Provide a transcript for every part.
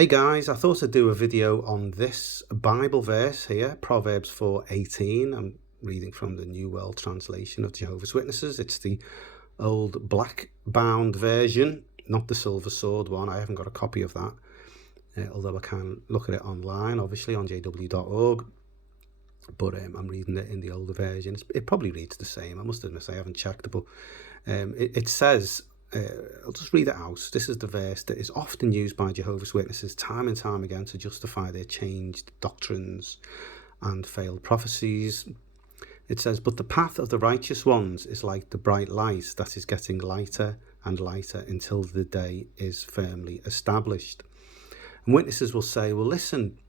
Hey guys, I thought I'd do a video on this Bible verse here, Proverbs 4:18. I'm reading from the New World Translation of Jehovah's Witnesses. It's the old black bound version, not the silver sword one. I haven't got a copy of that, although I can look at it online, obviously on jw.org. But I'm reading it in the older version. It probably reads the same. I must admit I haven't checked, but it says, I'll just read it out. This is the verse that is often used by Jehovah's Witnesses time and time again to justify their changed doctrines and failed prophecies. It says, "But the path of the righteous ones is like the bright light that is getting lighter and lighter until the day is firmly established." And witnesses will say, well, listen,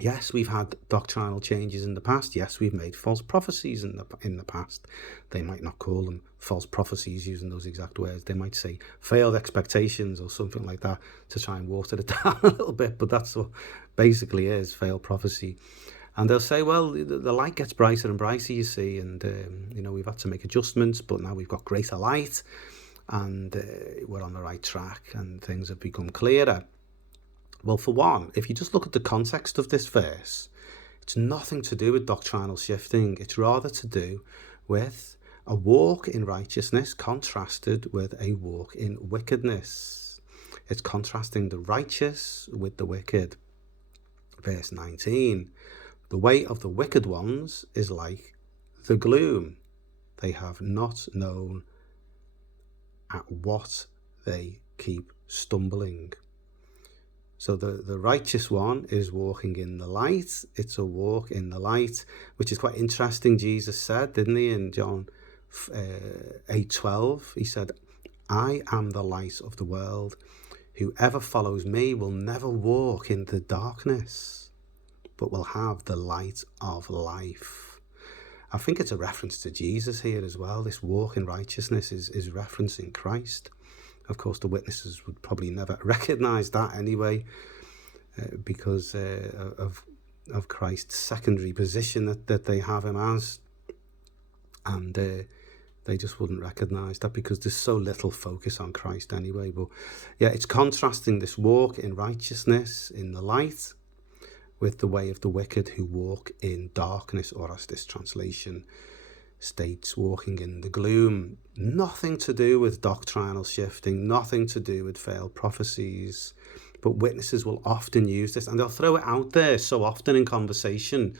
yes, we've had doctrinal changes in the past. Yes, we've made false prophecies in the past. They might not call them false prophecies using those exact words. They might say failed expectations or something like that to try and water it down a little bit. But that's what basically is failed prophecy. And they'll say, well, the light gets brighter and brighter, you see, and we've had to make adjustments, but now we've got greater light, and we're on the right track, and things have become clearer. Well, for one, if you just look at the context of this verse, it's nothing to do with doctrinal shifting. It's rather to do with a walk in righteousness contrasted with a walk in wickedness. It's contrasting the righteous with the wicked. Verse 19, "The way of the wicked ones is like the gloom. They have not known at what they keep stumbling." So the righteous one is walking in the light. It's a walk in the light, which is quite interesting. Jesus said, didn't he, in John 8:12, he said, "I am the light of the world. Whoever follows me will never walk in the darkness, but will have the light of life." I think it's a reference to Jesus here as well. This walk in righteousness is referencing Christ. Of course, the witnesses would probably never recognize that anyway, because of Christ's secondary position that they have him as. And they just wouldn't recognize that because there's so little focus on Christ anyway. But yeah, it's contrasting this walk in righteousness in the light with the way of the wicked who walk in darkness, or as this translation states, walking in the gloom. Nothing to do with doctrinal shifting, nothing to do with failed prophecies, but witnesses will often use this, and they'll throw it out there so often in conversation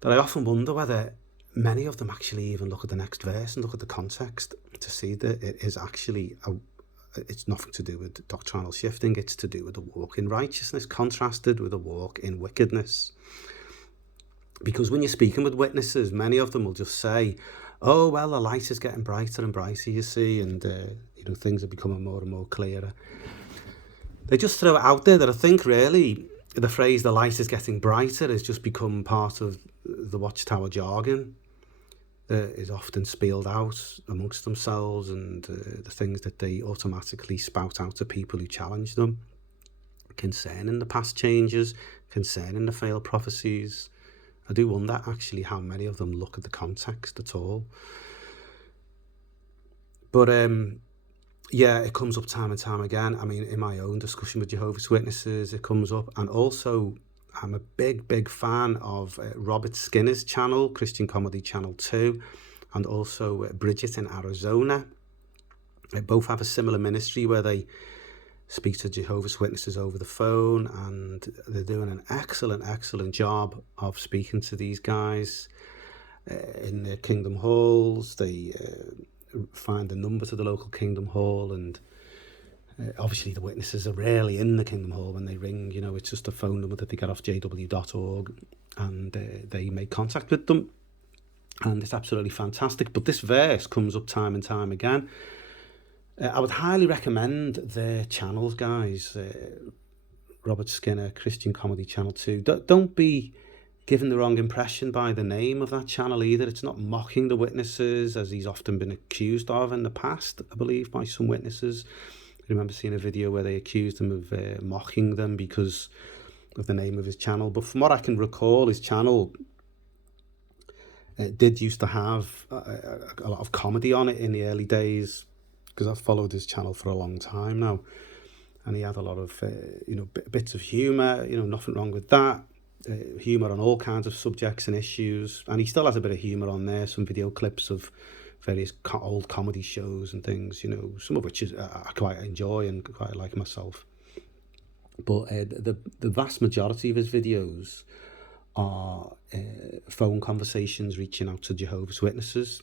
that I often wonder whether many of them actually even look at the next verse and look at the context to see that it is actually it's nothing to do with doctrinal shifting. It's to do with a walk in righteousness contrasted with a walk in wickedness. Because when you're speaking with witnesses, many of them will just say, oh, well, the light is getting brighter and brighter, you see, and things are becoming more and more clearer. They just throw it out there that I think really the phrase "the light is getting brighter" has just become part of the Watchtower jargon that is often spelled out amongst themselves, and the things that they automatically spout out to people who challenge them concerning the past changes, concerning the failed prophecies. I do wonder actually how many of them look at the context at all. But yeah, it comes up time and time again. I mean, in my own discussion with Jehovah's Witnesses, it comes up. And also, I'm a big fan of Robert Skynner's channel, Christian Comedy Channel 2, and also Bridget in Arizona. They both have a similar ministry where they speak to Jehovah's Witnesses over the phone, and they're doing an excellent job of speaking to these guys in their kingdom halls. They find the number to the local kingdom hall, and obviously the witnesses are rarely in the kingdom hall when they ring. It's just a phone number that they get off jw.org, and they make contact with them, and it's absolutely fantastic. But this verse comes up time and time again. I would highly recommend their channels, guys. Robert Skynner, Christian Comedy Channel 2. Don't be given the wrong impression by the name of that channel either. It's not mocking the witnesses, as he's often been accused of in the past, I believe, by some witnesses. I remember seeing a video where they accused him of mocking them because of the name of his channel. But from what I can recall, his channel did used to have a lot of comedy on it in the early days, because I've followed his channel for a long time now. and he had a lot of bits of humour. Nothing wrong with that. Humour on all kinds of subjects and issues, and he still has a bit of humour on there. Some video clips of various old comedy shows and things. Some of which I quite enjoy and quite like myself. But the vast majority of his videos are phone conversations reaching out to Jehovah's Witnesses,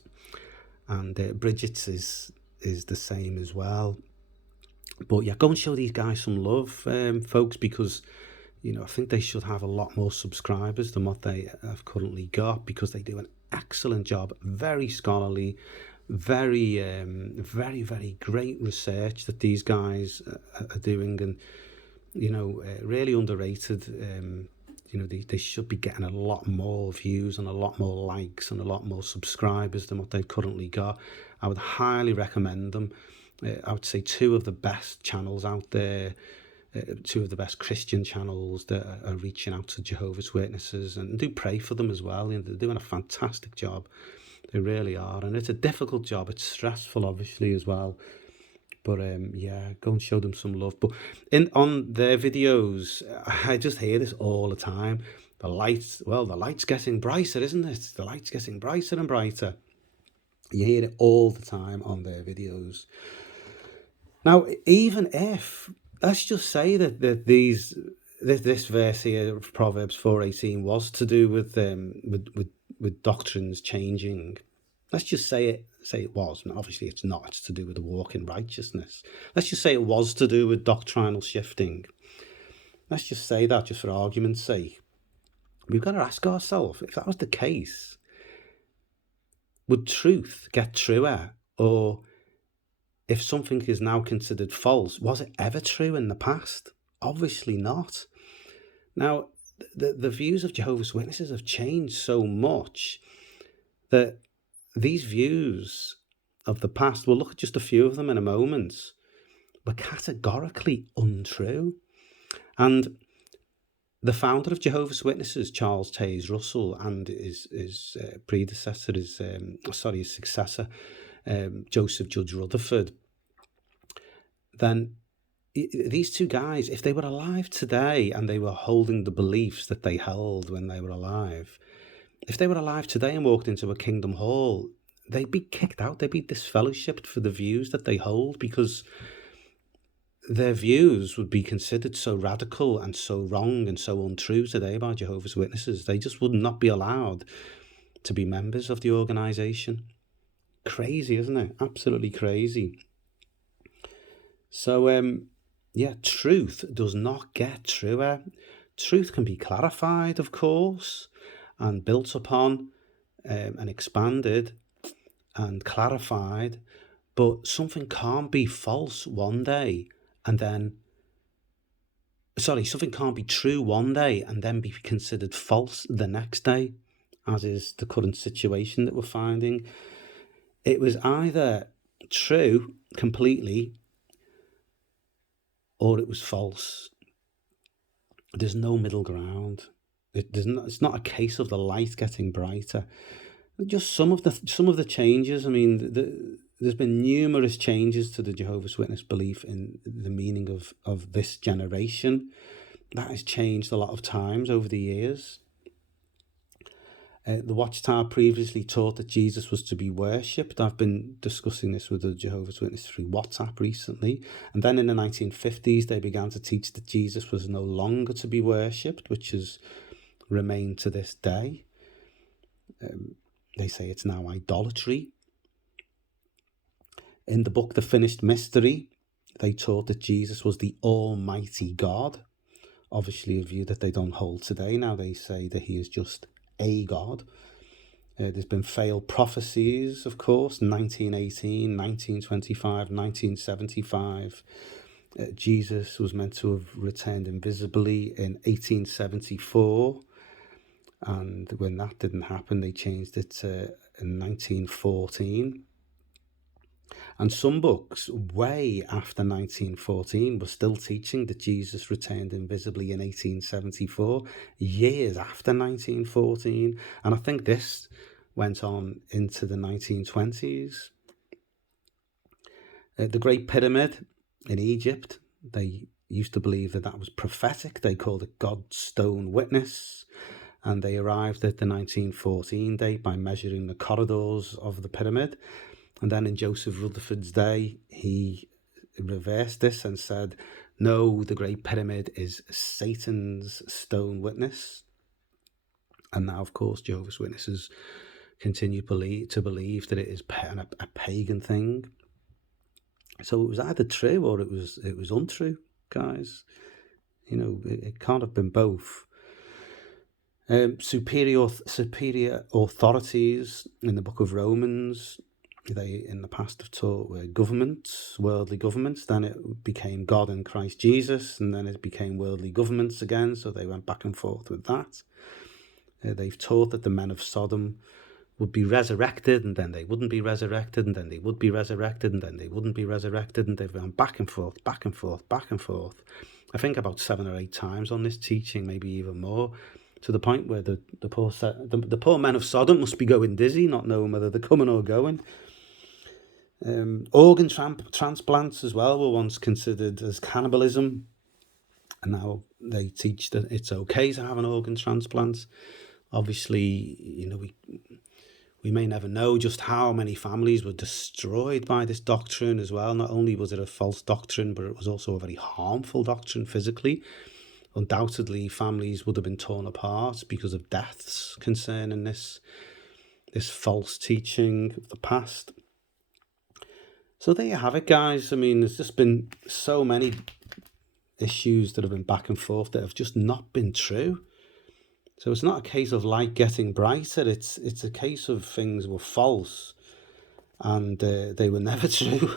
and Bridget's is the same as well. But yeah, go and show these guys some love, folks, because I think they should have a lot more subscribers than what they have currently got, because they do an excellent job, very scholarly, very very great research that these guys are doing, and really underrated. They should be getting a lot more views and a lot more likes and a lot more subscribers than what they've currently got. I would highly recommend them. I would say two of the best channels out there, two of the best Christian channels that are reaching out to Jehovah's Witnesses, and do pray for them as well. They're doing a fantastic job. They really are. And it's a difficult job. It's stressful, obviously, as well. But yeah, go and show them some love. But on their videos, I just hear this all the time. The light's getting brighter, isn't it? The light's getting brighter and brighter. You hear it all the time on their videos. Now, even if, let's just say that this verse here of Proverbs 4:18 was to do with doctrines changing. Let's just say it was. And obviously it's not. It's to do with the walk in righteousness. Let's just say it was to do with doctrinal shifting. Let's just say that, just for argument's sake. We've got to ask ourselves, if that was the case, would truth get truer? Or if something is now considered false, was it ever true in the past? Obviously not. Now, the views of Jehovah's Witnesses have changed so much that these views of the past, we'll look at just a few of them in a moment, were categorically untrue. And the founder of Jehovah's Witnesses, Charles Taze Russell, and his predecessor, his successor, Joseph Judge Rutherford, then these two guys, if they were alive today and they were holding the beliefs that they held when they were alive, if they were alive today and walked into a Kingdom Hall, they'd be kicked out, they'd be disfellowshipped for the views that they hold, because their views would be considered so radical and so wrong and so untrue today by Jehovah's Witnesses. They just would not be allowed to be members of the organisation. Crazy, isn't it? Absolutely crazy. So, yeah, truth does not get truer. Truth can be clarified, of course, and built upon and expanded and clarified, but something can't be false one day and then, something can't be true one day and then be considered false the next day, as is the current situation that we're finding. It was either true completely or it was false. There's no middle ground. It's not a case of the light getting brighter. Just some of the changes. I mean, there's been numerous changes to the Jehovah's Witness belief in the meaning of this generation. That has changed a lot of times over the years. The Watchtower previously taught that Jesus was to be worshipped. I've been discussing this with the Jehovah's Witness through WhatsApp recently. And then in the 1950s, they began to teach that Jesus was no longer to be worshipped, which has remained to this day. They say it's now idolatry. In the book, The Finished Mystery, they taught that Jesus was the Almighty God. Obviously a view that they don't hold today. Now they say that he is just a God. There's been failed prophecies, of course, 1918, 1925, 1975. Jesus was meant to have returned invisibly in 1874. And when that didn't happen, they changed it in 1914. And some books way after 1914 were still teaching that Jesus returned invisibly in 1874, years after 1914. And I think this went on into the 1920s. The Great Pyramid in Egypt, they used to believe that that was prophetic. They called it God's stone witness. And they arrived at the 1914 date by measuring the corridors of the pyramid. And then in Joseph Rutherford's day, he reversed this and said, no, the Great Pyramid is Satan's stone witness. And now, of course, Jehovah's Witnesses continue to believe that it is a pagan thing. So it was either true or it was untrue, guys. You know, it can't have been both. Superior authorities in the book of Romans, they in the past have taught were governments, worldly governments. Then it became God and Christ Jesus, and then it became worldly governments again. So they went back and forth with that. They've taught that the men of Sodom would be resurrected, and then they wouldn't be resurrected, and then they would be resurrected, and then they wouldn't be resurrected, and they've gone back and forth, back and forth, back and forth. I think about 7 or 8 times on this teaching, maybe even more, to the point where the poor men of Sodom must be going dizzy, not knowing whether they're coming or going. Organ transplants as well were once considered as cannibalism, and now they teach that it's okay to have an organ transplant. Obviously, you know, we may never know just how many families were destroyed by this doctrine as well. Not only was it a false doctrine, but it was also a very harmful doctrine physically. Undoubtedly, families would have been torn apart because of deaths concerning this false teaching of the past. So there you have it, guys. I mean, there's just been so many issues that have been back and forth that have just not been true. So it's not a case of light getting brighter. It's a case of things were false and they were never true.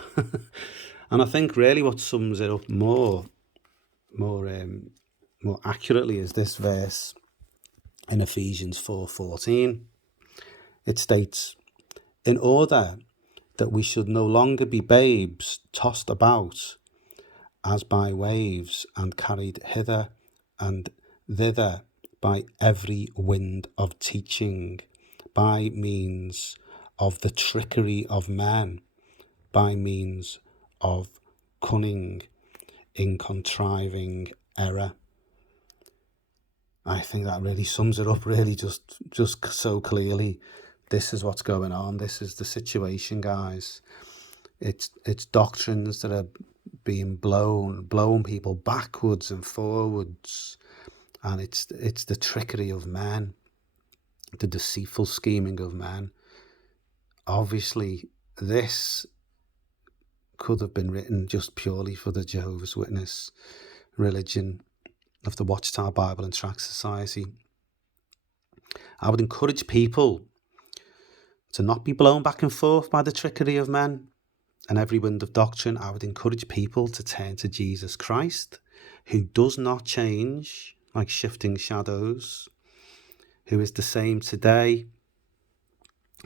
And I think really what sums it up more accurately is this verse in Ephesians 4:14. It states, in order that we should no longer be babes tossed about as by waves and carried hither and thither by every wind of teaching, by means of the trickery of men, by means of cunning in contriving error. I think that really sums it up really just so clearly. This is what's going on. This is the situation, guys. It's doctrines that are being blown people backwards and forwards. And it's the trickery of man, the deceitful scheming of man. Obviously, this could have been written just purely for the Jehovah's Witness religion of the Watchtower Bible and Tract Society. I would encourage people to not be blown back and forth by the trickery of men and every wind of doctrine. I would encourage people to turn to Jesus Christ, who does not change like shifting shadows, who is the same today,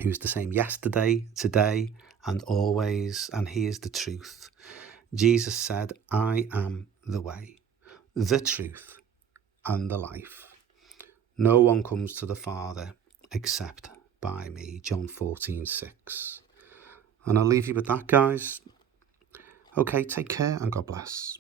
who is the same yesterday, today, and always, and he is the truth. Jesus said, I am the way, the truth, and the life. No one comes to the Father except by me, John 14:6. And I'll leave you with that, guys. Okay, take care and God bless.